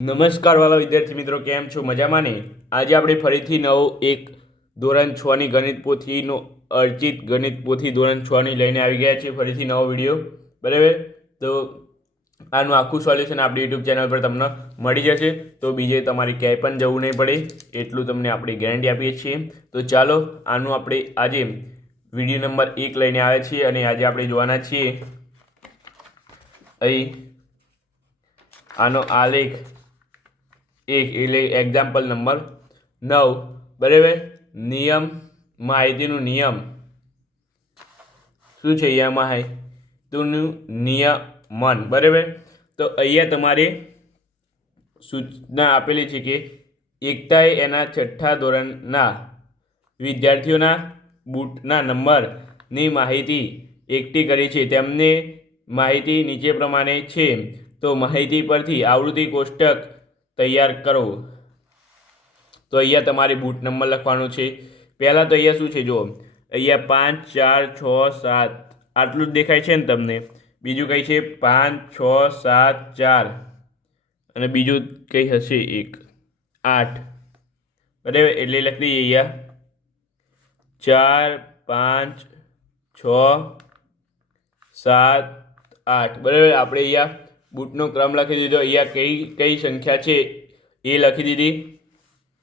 નમસ્કાર વાલા વિદ્યાર્થી મિત્રો, કેમ છો? મજામાં ને? આજે આપણે ફરીથી નવો એક ધોરણ 6ની ગણિત પોથીનો અર્ચિત ગણિત પોથી ધોરણ 6ની લઈને આવી ગયા છે. ફરીથી નવો વિડીયો, બરાબર? તો આનું આખું સોલ્યુશન આપણી યુટ્યુબ ચેનલ પર તમને મળી જશે. તો બીજે તમારે ક્યાંય પણ જવું નહીં પડે, એટલું તમને આપણે ગેરંટી આપીએ છીએ. તો ચાલો આનું આપણે આજે વિડીયો નંબર 1 લઈને આવ્યા છીએ અને આજે આપણે જોવાના છીએ અહીં આનો આલેખ 1 એટલે એક્ઝામ્પલ નંબર 9, બરાબર? નિયમ, માહિતીનું નિયમ શું છે? અહીંયા માહિતીનું નિયમન, બરાબર? તો અહીંયા તમારે સૂચના આપેલી છે કે એકતાએ એના 6થા ધોરણના વિદ્યાર્થીઓના બૂટના નંબરની માહિતી એકઠી કરી છે. તેમને માહિતી નીચે પ્રમાણે છે. તો માહિતી પરથી આવૃત્તિ કોષ્ટક તૈયાર કરો. તો અહીંયા તમારે બૂટ નંબર લખવાનો છે. પહેલાં તો અહીંયા શું છે? જો અહીંયા 5, 4, 6, 7 આટલું જ દેખાય છે ને તમને? બીજું કંઈ છે? 5, 6, 7, 4 અને બીજું કંઈ હશે 1, 8, બરાબર? એટલે લખી દઈએ અહીંયા 4, 5, 6, 7, 8, બરાબર? આપણે અહીંયા બૂટનો ક્રમ લખી દીધો. અહીંયા કઈ સંખ્યા છે એ લખી દીધી.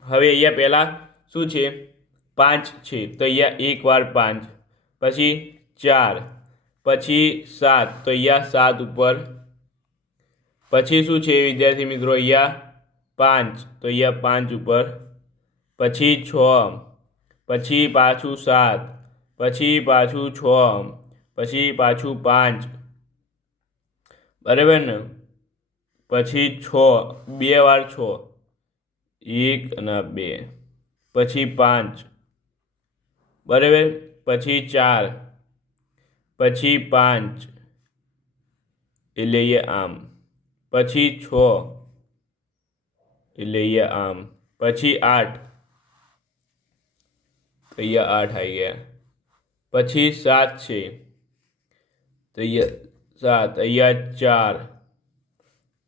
હવે અહીંયા પહેલાં શું છે? 5 છે, તો અહીંયા 1 વાર 5, પછી 4, પછી 7, તો અહીંયા 7 ઉપર, પછી શું છે વિદ્યાર્થી મિત્રો? અહીંયા 5, તો અહીંયા 5 ઉપર, પછી 6, પછી પાછું 7, પછી પાછું 6, પછી પાછું 5, બરાબર ને? પછી 6, 2 વાર 6, 1 અને 2, પછી 5, બરાબર? પછી 4, પછી 5 એટલે અહીંયા આમ, પછી 6 એટલે અહીંયા આમ, પછી 8 અહીંયા 8 આવી ગયા, પછી 7 છે તો અહીંયા 7, અહીંયા 4,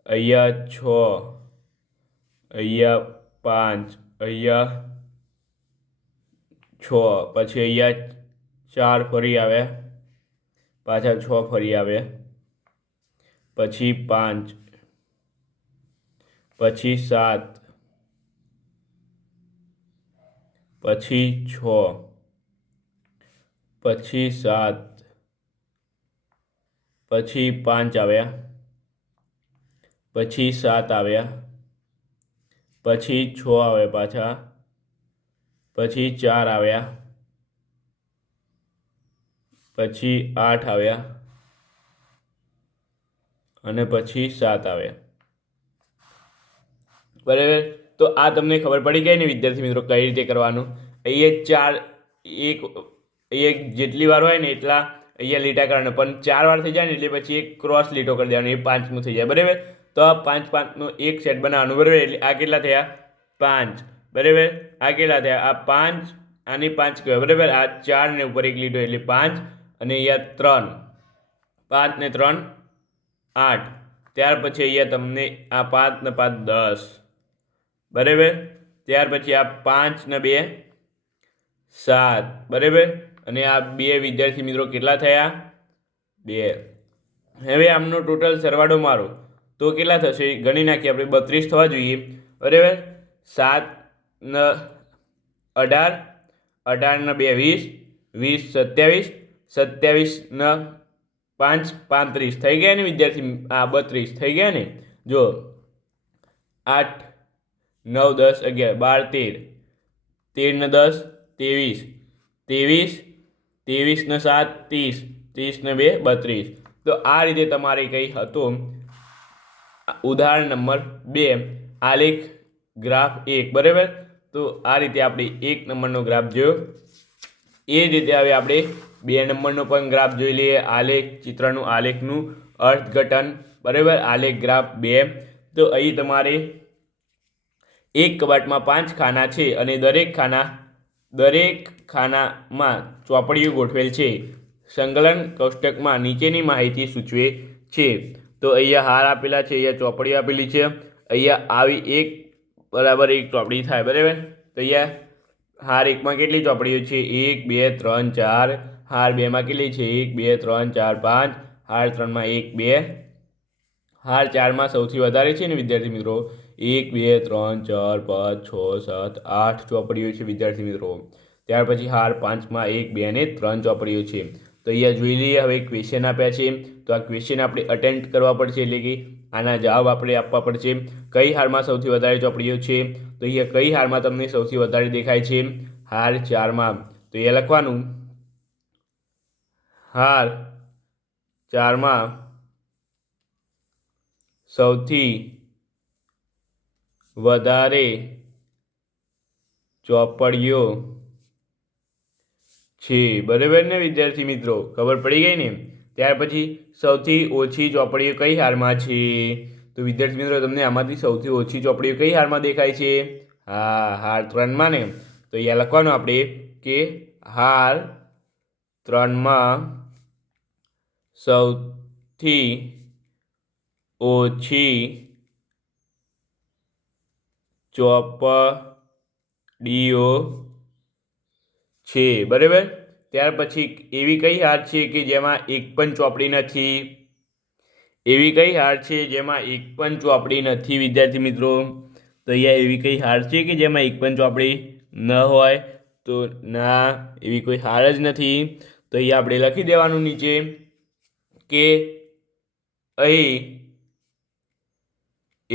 અહીંયા 6, અહીંયા 5, અહીંયા 6, પછી અહીંયા 4 ફરી આવ્યા, પાછા 6 ફરી આવ્યા, પછી 5, પછી 7, પછી 6, પછી 7, પછી 5 આવ્યા, પછી 7 આવ્યા, પછી 6 આવ્યા પાછા, પછી 4 આવ્યા, પછી 8 આવ્યા અને પછી 7 આવ્યા, બરાબર? તો આ તમને ખબર પડી ગઈ ને વિદ્યાર્થી મિત્રો કઈ રીતે કરવાનું? અહીંયા 4 અહીંયા જેટલી વાર હોય ને એટલા અહીંયા લીટા કરવાના, પણ 4 વાર થઈ જાય ને એટલે પછી એક ક્રોસ લીટો કરી દેવાનો, એ 5મું થઈ જાય, બરાબર? તો આ 5, 5નો એક સેટ બનાવવાનું, બરાબર? એટલે આ કેટલા થયા? 5, બરાબર? આ કેટલા થયા? આ 5, આની 5 કહેવાય, બરાબર? આ 4 ને ઉપર એક લીટો એટલે 5 અને અહીંયા 3, 5 ને 3 8, ત્યાર પછી અહીંયા તમને આ 5 ને 5 10, બરાબર? ત્યાર પછી આ 5 ને 2 7, બરાબર? અને આ 2 વિદ્યાર્થી મિત્રો કેટલા થયા? 2. હવે આમનો ટોટલ સરવાળો મારો તો કેટલા થશે? ગણી નાખીએ આપણે. 32 થવા જોઈએ, બરાબર? 7 ને 18, 18 ને 2 20, 20 27, 27 ને 5 35 થઈ ગયા ને વિદ્યાર્થી? આ 32 થઈ ગયા ને? જો 8, 9, 10, 11, 12, 13, 13 ને 10 23, 23, 23 ને 7 30, 30 ને 2 32. તો આ રીતે તમારે કંઈ હતું ઉદાહરણ નંબર 2 આલેખ ગ્રાફ 1, બરાબર? તો આ રીતે આપણે 1 નંબરનો ગ્રાફ જોયો. એ જ રીતે હવે આપણે 2 નંબરનો પણ ગ્રાફ જોઈ લઈએ. આલેખ ચિત્રનું આલેખનું અર્થઘટન, બરાબર? આલેખ ગ્રાફ 2. તો અહીં તમારે એક કબાટમાં 5 ખાના છે અને દરેક ખાનામાં ચોપડીઓ ગોઠવેલ છે. સંકલન કોષ્ટકમાં નીચેની માહિતી સૂચવે છે. તો અહીંયા હાર આપેલા છે, અહીંયા ચોપડી આપેલી છે, અહીંયા આવી એક બરાબર એક ચોપડી થાય, બરાબર. તો અહીંયા હાર એકમાં કેટલી ચોપડીઓ છે? 1 2 3 4. હાર બેમાં કેટલી છે? 1 2 3 4 5. હાર ત્રણમાં 1 2. હાર ચારમાં સૌથી વધારે છે ને વિદ્યાર્થી મિત્રો, 1 2 3 4 5 6 7 8 ચોપડીઓ છે વિદ્યાર્થી મિત્રો. ત્યાર પછી હાર પાંચમાં 1 2 ને 3 ચોપડીઓ છે. તો અહીંયા જોઈ લઈએ. હવે ક્વેશ્ચન આપ્યા છે, તો આ ક્વેશ્ચન આપણે અટેમ્પ્ટ કરવા પડશે, એટલે કે આના જવાબ આપણે આપવા પડશે. કઈ હારમાં સૌથી વધારે ચોપડીઓ છે? તો અહીંયા કઈ હારમાં તમને સૌથી વધારે દેખાય છે? હાર ચારમાં. તો અહીંયા લખવાનું હાર ચારમાં સૌથી વધારે ચોપડીઓ છે, બરાબર ને વિદ્યાર્થી મિત્રો? ખબર પડી ગઈ ને? ત્યાર પછી સૌથી ઓછી ચોપડીઓ કઈ હારમાં છે? તો વિદ્યાર્થી મિત્રો તમને આમાંથી સૌથી ઓછી ચોપડીઓ કઈ હારમાં દેખાય છે? હા, હાર ત્રણમાં ને. તો અહીંયા લખવાનું આપણે કે હાર ત્રણમાં સૌથી ઓછી ચોપડીઓ છે, બરાબર. ત્યાર પછી એવી કઈ હાર છે કે જેમાં એક પણ ચોપડી નથી? એવી કઈ હાર છે જેમાં એક પણ ચોપડી નથી વિદ્યાર્થી મિત્રો? તો અહીંયા એવી કઈ હાર છે કે જેમાં એક પણ ચોપડી ન હોય? તો ના, એવી કોઈ હાર જ નથી. તો અહીંયા આપણે લખી દેવાનું નીચે કે અહીં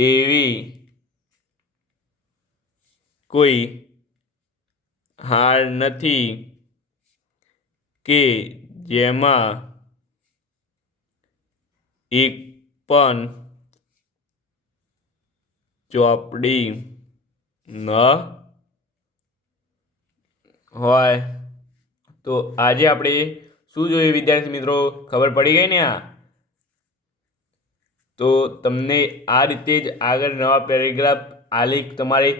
એવી કોઈ હાર નથી કે જેમાં એક પણ ચોપડી ન હોય. તો આજે આપણે શું જોયું વિદ્યાર્થી મિત્રો? ખબર પડી ગઈ ને? તો તમને આ રીતે જ આગળ નવા પેરેગ્રાફ આલેખ તમારે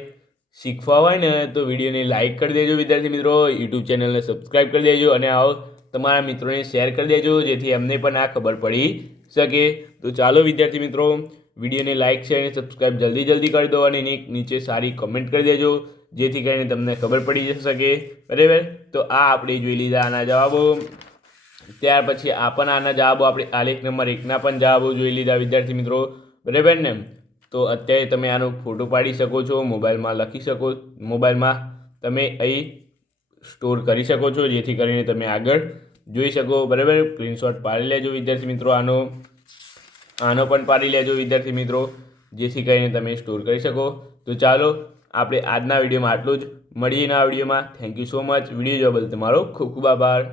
શીખવા હોય ને તો વિડીયોને લાઇક કરી દેજો વિદ્યાર્થી મિત્રો, યુટ્યુબ ચેનલને સબસ્ક્રાઈબ કરી દેજો અને આવો તમારા મિત્રોને શેર કરી દેજો, જેથી એમને પણ આ ખબર પડી શકે. તો ચાલો વિદ્યાર્થી મિત્રો, વિડીયોને લાઇક શેર અને સબસ્ક્રાઈબ જલ્દી કરી દો અને નીચે સારી કમેન્ટ કરી દેજો, જેથી કરીને તમને ખબર પડી શકે, બરાબર. તો આ આપણે જોઈ લીધા આના જવાબો. ત્યાર પછી આના જવાબો આપણે આલેખ નંબર 1ના પણ જવાબો જોઈ લીધા વિદ્યાર્થી મિત્રો, બરાબર ને. તો અત્યારે તમે આનો ફોટો પાડી શકો છો, મોબાઈલમાં લખી શકો, મોબાઈલમાં તમે અહીં સ્ટોર કરી શકો છો, જેથી કરીને તમે આગળ જોઈ શકો, બરાબર. સ્ક્રીનશોટ પાડી લેજો વિદ્યાર્થી મિત્રો. આનો પણ પાડી લેજો વિદ્યાર્થી મિત્રો, જેથી કરીને તમે સ્ટોર કરી શકો. તો ચાલો આપણે આજના વિડીયોમાં આટલું જ. મળીએ નવા વિડીયોમાં. Thank you so much. Video જોવા બદલ તમારો ખૂબ ખૂબ આભાર.